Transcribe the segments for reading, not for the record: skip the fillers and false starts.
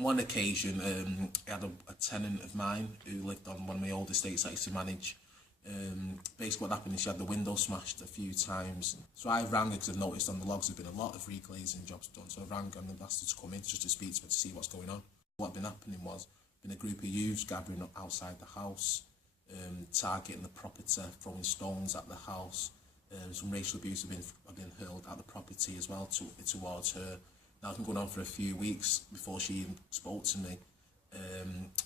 On one occasion, I had a tenant of mine who lived on one of my old estates I used to manage. Basically what happened is she had the window smashed a few times. So I rang her because I noticed on the logs there'd been a lot of reglazing jobs done. So I rang her and asked her to come in just to speak to me to see what's going on. What had been happening was, been a group of youths gathering up outside the house, targeting the property, throwing stones at the house. Some racial abuse had been hurled at the property as well towards her. Now it's been going on for a few weeks before she even spoke to me.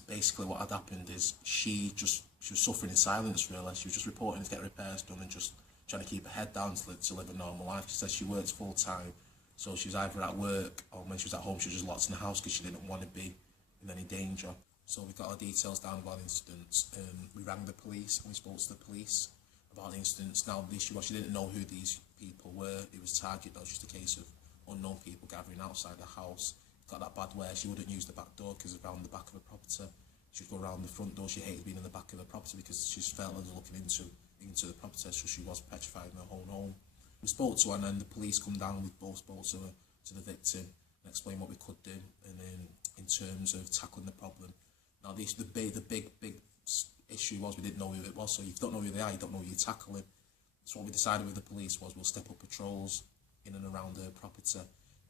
Basically what had happened is she was suffering in silence really. She was just reporting to get repairs done and just trying to keep her head down to live a normal life. She said she works full time, so she was either at work or when she was at home she was just locked in the house because she didn't want to be in any danger. So we got our details down about the incidents. We rang the police and we spoke to the police about the incidents. Now the issue was she didn't know who these people were. It was targeted. That was just a case of unknown people gathering outside the house. Got that bad where she wouldn't use the back door because around the back of the property. She'd go around the front door. She hated being in the back of the property because she felt as looking into the property, so she was petrified in her own home. We spoke to her and then the police come down. We both spoke to the victim and explained what we could do and then in terms of tackling the problem. Now the big issue was we didn't know who it was, so if you don't know who they are, you don't know who you're tackling. So what we decided with the police was we'll step up patrols in and around the property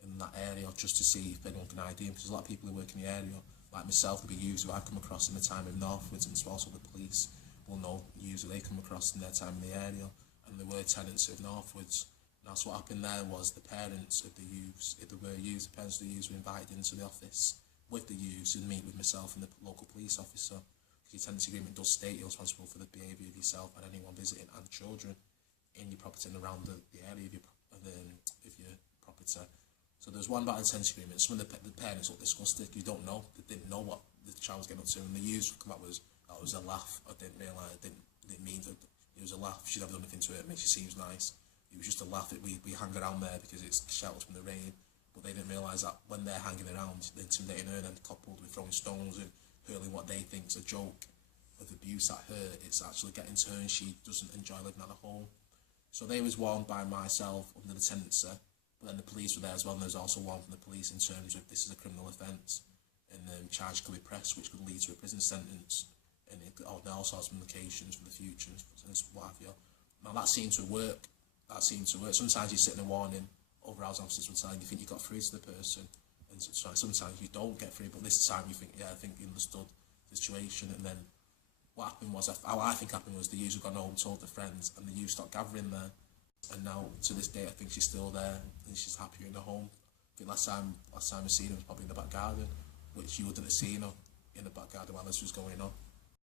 in that area just to see if anyone can ID him, because a lot of people who work in the area, like myself, will be users who I've come across in the time of Northwards, and also the police will know users they come across in their time in the area, and there were tenants of Northwards. Now so what happened there was the parents of the youths, the parents of the youths were invited into the office with the youths and meet with myself and the local police officer, because your tenancy agreement does state you're responsible for the behaviour of yourself and anyone visiting and children in your property and around the area of your property. So there's one about the tenancy agreement. Some of the parents looked disgusted. You don't know. They didn't know what the child was getting up to. And the youths would come up with, that was a laugh. I didn't realise, I didn't mean that it was a laugh. She'd never done anything to it. It makes it seem nice. It was just a laugh. We hang around there because it's shelters from the rain. But they didn't realise that when they're hanging around, they're intimidating her and coupled with throwing stones and hurling what they think is a joke of abuse at her, it's actually getting to her and she doesn't enjoy living at the home. So they was warned by myself under the tenancy, but then the police were there as well, and there's also one from the police in terms of this is a criminal offence and charge could be pressed, which could lead to a prison sentence, and there also has implications for the future and what have you. Now that seemed to work. Sometimes you sit in a warning, other house officers will tell you think you got through to the person, and sometimes you don't get through, but this time you think, yeah, I think you understood the situation. And then what happened was, how I think happened was the youths had gone home, told their friends, and the youths stopped gathering there. And now, to this day, I think she's still there, and she's happier in her home. I think last time I seen her was probably in the back garden, which you wouldn't have seen her in the back garden while this was going on.